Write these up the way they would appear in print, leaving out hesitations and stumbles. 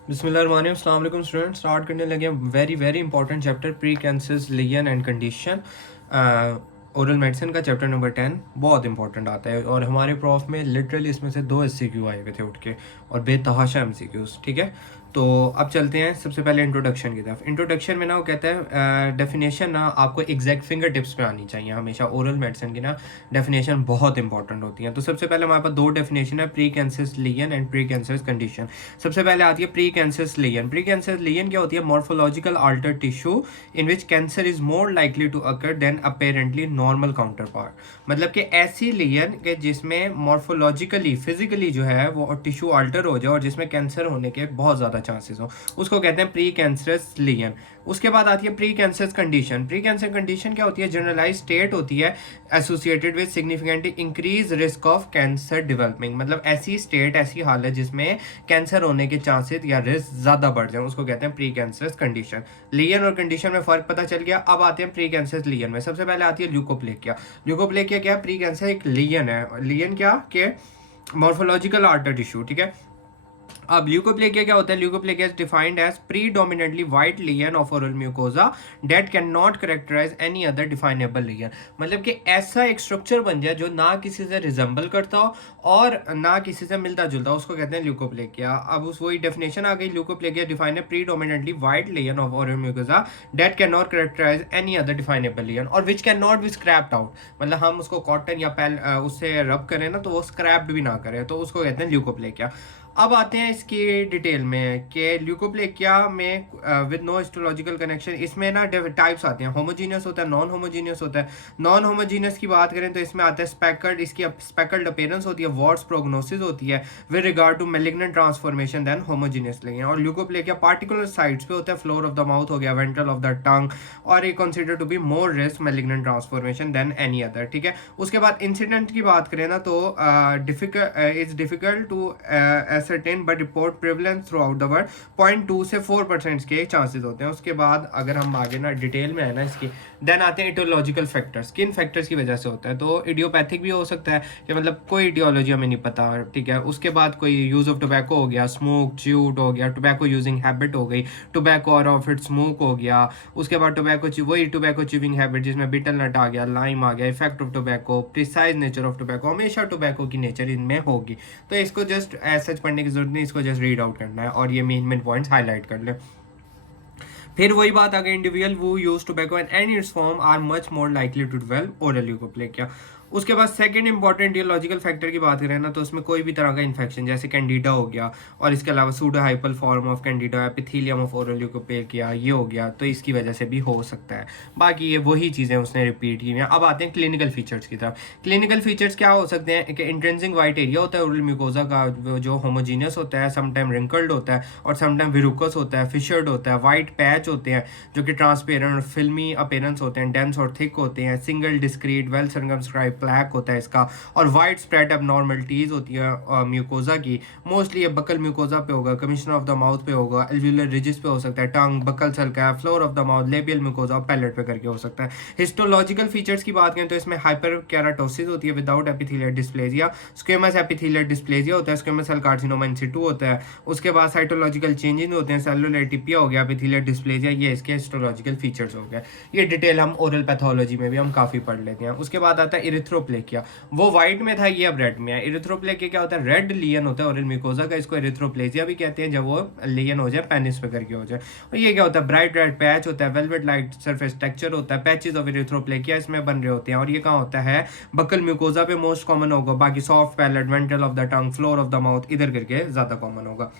बिस्मिल्लाहिर्रहमानिर्रहीम, अस्सलाम वालेकुम स्टूडेंट। स्टार्ट करने लगे very very important chapter pre cancerous lesion and condition. Oral medicine का चैप्टर नंबर 10 बहुत इंपॉर्टेंट आता है और हमारे प्रॉफ में लिटरली इसमें से 2 एमसीक्यू आए हुए थे उठ के और बेतहाशा एमसीक्यूज। ठीक है, तो अब चलते हैं सबसे पहले इंट्रोडक्शन की तरफ। इंट्रोडक्शन में ना वो कहता है डेफिनेशन ना आपको एग्जैक्ट फिंगर टिप्स पे आनी चाहिए हमेशा। ओरल मेडिसिन की ना डेफिनेशन बहुत इंपॉर्टेंट होती है। तो सबसे पहले हमारे पास 2 डेफिनेशन है, pre cancerous lesion and pre cancerous condition. सबसे पहले आती है pre cancerous lesion. Pre cancerous lesion क्या होती है? Morphological altered tissue in which cancer is more likely to occur than apparently normal counterpart. मतलब कि ऐसी लिगन के जिसमें मॉर्फोलॉजिकली फिजिकली जो है वो टिश्यू अल्टर हो जाए और जिसमें कैंसर होने के बहुत ज़्यादा चांसेस हो, उसको कहते हैं प्री कैंसरस लिगन। उसके बाद आती है pre cancerous condition. Pre cancer condition क्या होती है? जनरलाइज स्टेट होती है associated with significantly increase risk of cancer developing. मतलब ऐसी स्टेट, ऐसी हालत जिसमें कैंसर होने के चांसेस या रिस्क ज़्यादा बढ़ जाए, उसको कहते हैं प्री कैंसरस कंडीशन। लिगन और कंडीशन में फ़र्क पता चल गया। अब आते हैं प्री कैंसरस लिगन में। सबसे पहले आती है ल्यूकोप्लेकिया। ल्यूकोप्लेकिया क्या? प्री कैंसर एक लिगन है। लिगन क्या के मॉर्फोलॉजिकल आर्टर टिश्यू। ठीक है, अब ल्यूकोप्लेकिया क्या होता है? Leukoplakia is defined as predominantly white lesion of oral mucosa that can not characterize any other definable lesion. मतलब कि ऐसा एक स्ट्रक्चर बन जाए जो ना किसी से रिजेंबल करता हो और ना किसी से मिलता जुलता हो, उसको कहते हैं ल्यूकोप्लेकिया। अब उस वही डेफिनेशन आ गई। ल्यूकोप्लेकिया डिफाइन है predominantly white lesion of oral mucosa that can not characterize any other definable lesion or which can not be scraped out. मतलब हम उसको कॉटन या पैल उससे रब करें ना तो वो स्क्रैप्ड भी ना करे, तो उसको कहते हैं ल्यूकोप्लेकिया। अब आते हैं इसकी डिटेल में कि ल्यूकोप्लेकिया में विद नो हिस्टोलॉजिकल कनेक्शन, इसमें ना टाइप्स आते हैं। होमोजीनियस होता है, नॉन होमोजीनियस होता है। नॉन होमोजीनियस की बात करें तो इसमें आता है स्पेकल्ड, इसकी स्पेकल्ड अपीयरेंस होती है, वॉर्ड्स प्रोग्नोसिस होती है with regard to malignant transformation than homogeneous लेंगे। और ल्यूकोप्लेकिया पार्टिकुलर साइट्स पे होता है, फ्लोर ऑफ द माउथ हो गया, वेंट्रल ऑफ द टंग, और ये consider to be more risk malignant transformation than any other. ठीक है, उसके बाद इंसिडेंट की बात करें ना तो difficult to ascertain but report prevalence throughout the world 0.2 से 4% के चांसेस होते हैं। उसके बाद अगर हम आगे ना डिटेल में है ना इसकी, देन आते हैं इटियोलॉजिकल फैक्टर्स। किन फैक्टर्स की वजह से होता है? तो इडियोपैथिक भी हो सकता है कि मतलब कोई इटियोलॉजी हमें नहीं पता। ठीक है, उसके बाद कोई यूज ऑफ टोबैको हो गया, स्मोक च्यूड हो गया, टोबैको यूजिंग हैबिट हो गई, टोबैको और ऑफ इट स्मोक हो गया। उसके बाद वही टोबैको च्यूविंग हैबिट जिसमें बीटल नट आ गया, लाइम आ गया, effect of tobacco, precise nature of tobacco, हमेशा टोबैको की नेचर इनमें होगी। तो इसको जस्ट एज सच पढ़ने की जरूरत नहीं, इसको जस्ट रीड आउट करना है और ये मेन पॉइंट्स हाईलाइट कर ले। फिर वही बात आ गई, इंडिविजुअल वो use tobacco and any its form are much more likely to develop oral leukoplakia. उसके बाद सेकंड इंपॉर्टेंट ईडियोलॉजिकल फैक्टर की बात करें ना तो उसमें कोई भी तरह का इन्फेक्शन जैसे कैंडिडा हो गया और इसके अलावा pseudo hyphal form of candida, epithelium of oral leukoplakia, ये हो गया, तो इसकी वजह से भी हो सकता है। बाकी ये वही चीज़ें उसने रिपीट की हैं। अब आते हैं क्लिनिकल फीचर्स की तरफ। क्लिनिकल फीचर्स क्या हो सकते हैं कि इंट्रेंसिक वाइट एरिया होता है ओरल म्यूकोजा का जो होमोजीनियस होता है, समटाइम रिंकल्ड होता है और समटाइम विरुकस होता है, फिशर्ड होता है, वाइट पैच होते हैं जो कि ट्रांसपेरेंट और फिल्मी अपीयरेंस होते हैं, डेंस और थिक होते हैं, single discrete well circumscribe plaque होता है इसका, और वाइड स्प्रेड एबनॉर्मलिटीज होती है म्यूकोजा की। मोस्टली ये बकल म्यूकोजा पे होगा, कमिश्नर ऑफ द माउथ पे होगा, एल्व्यूलर रिजिस पे हो सकता है, tongue, buccal sulcus, floor of the mouth, labial mucosa, palate पे करके हो सकता है। हिस्टोलॉजिकल फीचर्स की बात करें तो इसमें हाइपर केराटोसिस होती है without epithelial dysplasia, squamous epithelial dysplasia होता है, squamous cell carcinoma in situ होता है। उसके बाद साइटोलॉजिकल चेंजेस होते हैं, सेलुलर टिपिया हो गया, एपिथेलियल डिस्प्लेजिया, ये इसके हिस्टोलॉजिकल फीचर्स हो गए। ये डिटेल हम ओरल पैथोलॉजी में भी हम काफ़ी पढ़ लेते हैं। उसके बाद आता है इरिथ्रोप्लेकिया, वो वाइट में था, ये अब रेड में है। इरिथ्रोप्लेकिया क्या होता है? रेड लियन होता है ओरल म्यूकोजा का, इसको इरिथ्रोप्लेजिया भी कहते हैं जब वो लियन हो जाए, पेनिस पे करके हो जाए। और ये क्या होता है? ब्राइट रेड पैच होता है, वेलवेट लाइट सरफेस टेक्सचर होता है, पैचेस ऑफ इरिथ्रोप्लेकिया इसमें बन रहे होते हैं। और ये कहाँ होता है? बकल म्यूकोजा पे मोस्ट कॉमन होगा, बाकी soft palate, ventral of the tongue, floor of the mouth, इधर करके ज़्यादा कॉमन होगा।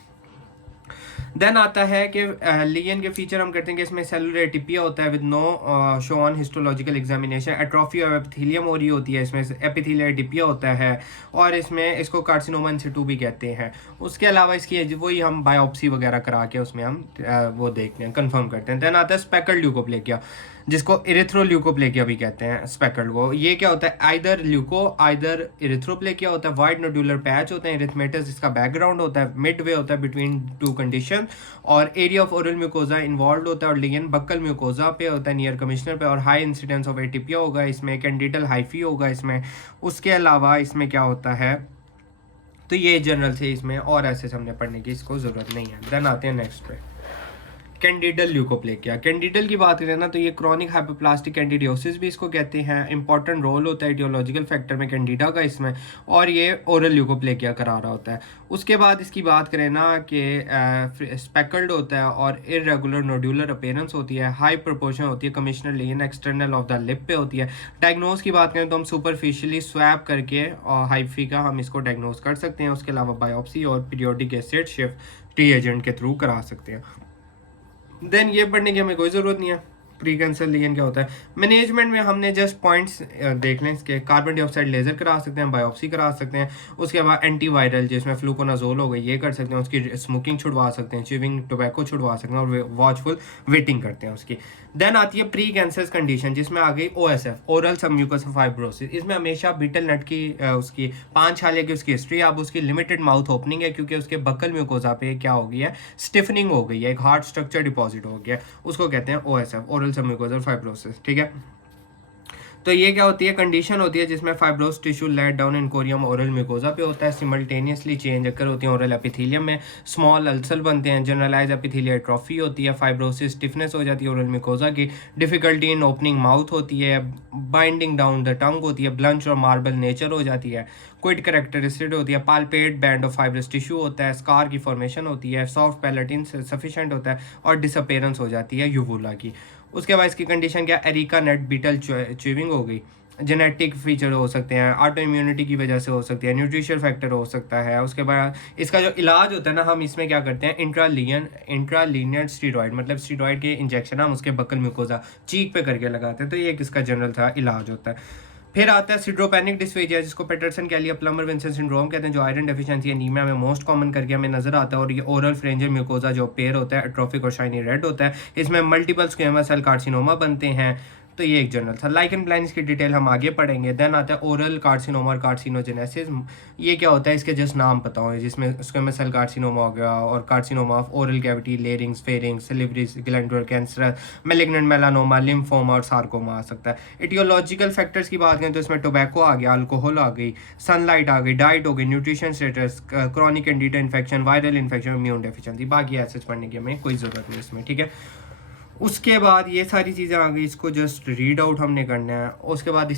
देन आता है कि लिगन के फीचर हम करते हैं कि इसमें सेलुलर एटिपिया होता है with no show on histological examination, atrophy of epithelium हो रही होती है, इसमें एपिथेलियल एटिपिया होता है और इसमें इसको कार्सिनोमा इन सिटू भी कहते हैं। उसके अलावा इसकी वही हम बायोप्सी वगैरह करा के उसमें हम वो देखते हैं, कंफर्म करते हैं। देन आता है स्पेकल्ड ल्यूकोप्लेकिया जिसको इरिथ्रोल्यूकोप्लेकिया भी कहते हैं स्पेकल्ड को। ये क्या होता है? आइदर ल्यूको आइदर इरिथ्रोप्लेकिया होता है, वाइड नोड्यूलर पैच होते हैं, इरिथमेटस इसका बैकग्राउंड होता है, मिड वे होता है बिटवीन टू कंडीशन, और area of oral mucosa involve होता है और लिगन बक्कल म्यूकोजा पे होता है, नियर कमिश्नर पे, और हाई इंसिडेंस ऑफ एटिपिया होगा इसमें, कैंडिडल हाइफी होगा इसमें। उसके अलावा इसमें क्या होता है तो ये जनरल थे इसमें, और ऐसे हमने पढ़ने की इसको ज़रूरत नहीं है। देन आते हैं नेक्स्ट पे, कैंडिडल ल्यूकोप्लेकिया। कैंडिडल की बात करें ना तो ये क्रॉनिक हाइपोप्लास्टिक कैंडिडियोसिस भी इसको कहते हैं। इंपॉर्टेंट रोल होता है इटियोलॉजिकल फैक्टर में कैंडिडा का इसमें, और ये ओरल ल्यूकोप्लेकिया करा रहा होता है। उसके बाद इसकी बात करें ना कि स्पेकल्ड होता है और इरेगुलर नोड्यूलर अपीयरेंस होती है, हाई प्रोपोर्शन होती है, commissioner lane external of the lip पे होती है। डायग्नोज की बात करें तो हम सुपरफिशियली स्वैप करके और हाइफी का हम इसको डायग्नोज कर सकते हैं। उसके अलावा बायोप्सी और पीरियोडिक एसिड शिफ्ट टी-एजेंट के थ्रू करा सकते हैं। देन ये पढ़ने की हमें कोई ज़रूरत नहीं है। प्री कैंसर लिगेंड क्या होता है, मैनेजमेंट में हमने जस्ट पॉइंट्स देख लें इसके। कार्बन डाइऑक्साइड लेजर करा सकते हैं, बायोप्सी करा सकते हैं। उसके बाद एंटीवायरल जिसमें फ्लूकोनाजोल हो गई ये कर सकते हैं, उसकी स्मोकिंग छुड़वा सकते हैं, च्यूइंग टोबैको छुड़वा सकते हैं, और वॉचफुल वेटिंग करते हैं उसकी। देन आती है प्री कैंसर कंडीशन जिसमें आ गई OSF, ओरल सबम्यूकस फाइब्रोसिस। इसमें हमेशा बीटल नट की उसकी 5 छाले की उसकी हिस्ट्री, अब उसकी लिमिटेड माउथ ओपनिंग है क्योंकि उसके बकल म्यूकोजा पे क्या हो गई है, स्टिफनिंग हो गई है, एक हार्ड स्ट्रक्चर डिपॉजिट हो गया है, उसको कहते हैं OSF, ओरल सबम्यूकोजल फाइब्रोसिस। ठीक है, तो ये क्या होती है, कंडीशन होती है जिसमें fibrous tissue laid down in corium oral mucosa पे होता है। सिमल्टेनियसली चेंज अकर होती है ओरल एपिथेलियम में, स्मॉल अल्सर बनते हैं, जनरलाइज एपिथेलियल एट्रोफी होती है, फाइब्रोसिस स्टिफनेस हो जाती है ओरल म्यूकोजा की, डिफिकल्टी इन ओपनिंग माउथ होती है, बाइंडिंग डाउन द टंग होती है, ब्लंच और मार्बल नेचर हो जाती है, क्विड करेक्टरिस्टिक होती है, palpate band of fibrous tissue होता है, स्कार की फॉर्मेशन होती है, सॉफ्ट पैलेटिन सफिशिएंट होता है, और डिसअपेरेंस हो जाती है यूवुला की। उसके बाद इसकी कंडीशन क्या, एरिका नेट बीटल च्यूविंग हो गई, जेनेटिक फीचर हो सकते हैं, ऑटो इम्यूनिटी की वजह से हो सकती है, न्यूट्रिशन फैक्टर हो सकता है। उसके बाद इसका जो इलाज होता है ना, हम इसमें क्या करते हैं, इंट्रालीनियर स्टीरॉयड, मतलब स्टीरॉयड के इंजेक्शन हम उसके बकल म्यूकोजा चीक पे करके लगाते हैं। तो ये इसका जनरल था इलाज होता है। फिर आता है सिड्रोपेनिक डिस्फेजिया जिसको पेटरसन कह लिया, प्लमर विंसेंट सिंड्रोम कहते हैं, जो आयरन डेफिशिएंसी एनीमिया में मोस्ट कॉमन करके हमें नजर आता है। और ये ओरल फ्रेंजर म्यूकोजा जो पेयर होता है एट्रोफिक और शाइनी रेड होता है, इसमें मल्टीपल स्क्वेमस सेल कार्सिनोमा बनते हैं। तो ये एक जनरल था। लाइकन प्लानिस की डिटेल हम आगे पढ़ेंगे। देन आता है ओरल कार्सिनोमा और कार्सिनोजेनेसिस। ये क्या होता है, इसके जस्ट नाम पता हो, जिसमें स्क्वेमस सेल कार्सिनोमा हो गया, और carcinoma of oral cavity, larynx, pharynx, salivaries, glandular cancer, malignant melanoma, lymphoma और सार्कोमा आ सकता है। इटियोलॉजिकल फैक्टर्स की बात करें तो इसमें टोबैको आ गया, अल्कोहल आ गई, सनलाइट आ गई, डाइट हो गई, nutrition status, chronic Candida infection, viral infection, immune deficiency. बाकी ऐसे पढ़ने की हमें कोई ज़रूरत नहीं इसमें। ठीक है, उसके बाद ये सारी चीज़ें आ गई, इसको जस्ट रीड आउट हमने करना है। उसके बाद